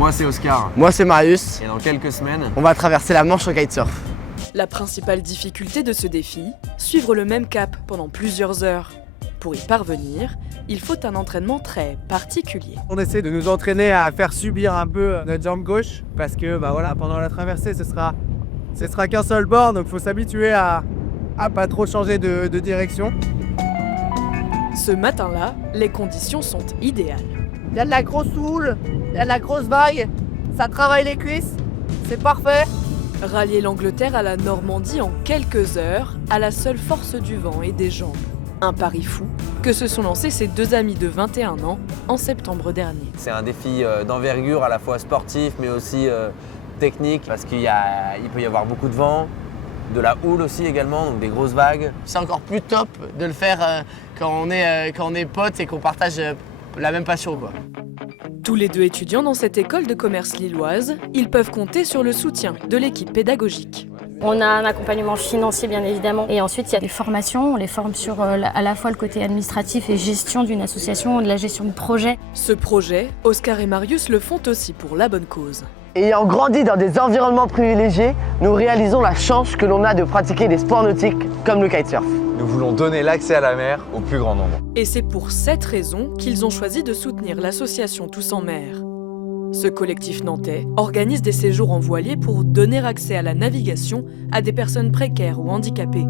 Moi c'est Oscar. Moi c'est Marius. Et dans quelques semaines, On va traverser la Manche en kitesurf. La principale difficulté de ce défi, suivre le même cap pendant plusieurs heures. Pour y parvenir, il faut un entraînement très particulier. On essaie de nous entraîner à faire subir un peu notre jambe gauche parce que voilà, pendant la traversée, ce sera qu'un seul bord, donc il faut s'habituer à pas trop changer de direction. Ce matin-là, les conditions sont idéales. Il y a de la grosse houle, il y a de la grosse vague, ça travaille les cuisses, c'est parfait. Rallier l'Angleterre à la Normandie en quelques heures, à la seule force du vent et des jambes. Un pari fou que se sont lancés ces deux amis de 21 ans en septembre dernier. c'est un défi d'envergure à la fois sportif mais aussi technique parce qu'il peut y avoir beaucoup de vent, de la houle aussi également, donc des grosses vagues. C'est encore plus top de le faire quand on est potes et qu'on partage la même passion, quoi. Tous les deux étudiants dans cette école de commerce lilloise, ils peuvent compter sur le soutien de l'équipe pédagogique. On a un accompagnement financier bien évidemment et ensuite il y a des formations, on les forme sur à la fois le côté administratif et gestion d'une association, de la gestion de projet. Ce projet, Oscar et Marius le font aussi pour la bonne cause. Ayant grandi dans des environnements privilégiés, nous réalisons la chance que l'on a de pratiquer des sports nautiques comme le kitesurf. Nous voulons donner l'accès à la mer au plus grand nombre. Et c'est pour cette raison qu'ils ont choisi de soutenir l'association Tous en mer. Ce collectif nantais organise des séjours en voilier pour donner accès à la navigation à des personnes précaires ou handicapées.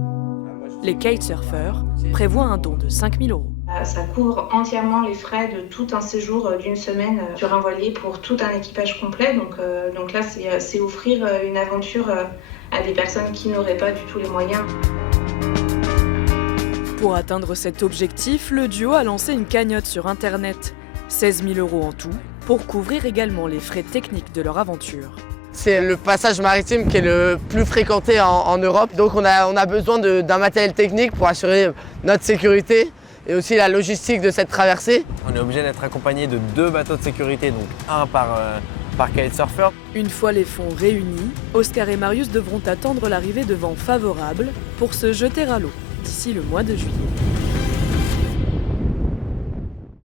Les kitesurfers prévoient un don de 5 000 €. Ça couvre entièrement les frais de tout un séjour d'une semaine sur un voilier pour tout un équipage complet. Donc là, c'est offrir une aventure à des personnes qui n'auraient pas du tout les moyens. Pour atteindre cet objectif, le duo a lancé une cagnotte sur Internet. 16 000 € en tout, pour couvrir également les frais techniques de leur aventure. C'est le passage maritime qui est le plus fréquenté en Europe, donc on a besoin d'un matériel technique pour assurer notre sécurité et aussi la logistique de cette traversée. On est obligé d'être accompagné de 2 bateaux de sécurité, donc un par kitesurfer. Une fois les fonds réunis, Oscar et Marius devront attendre l'arrivée de vents favorables pour se jeter à l'eau d'ici le mois de juillet.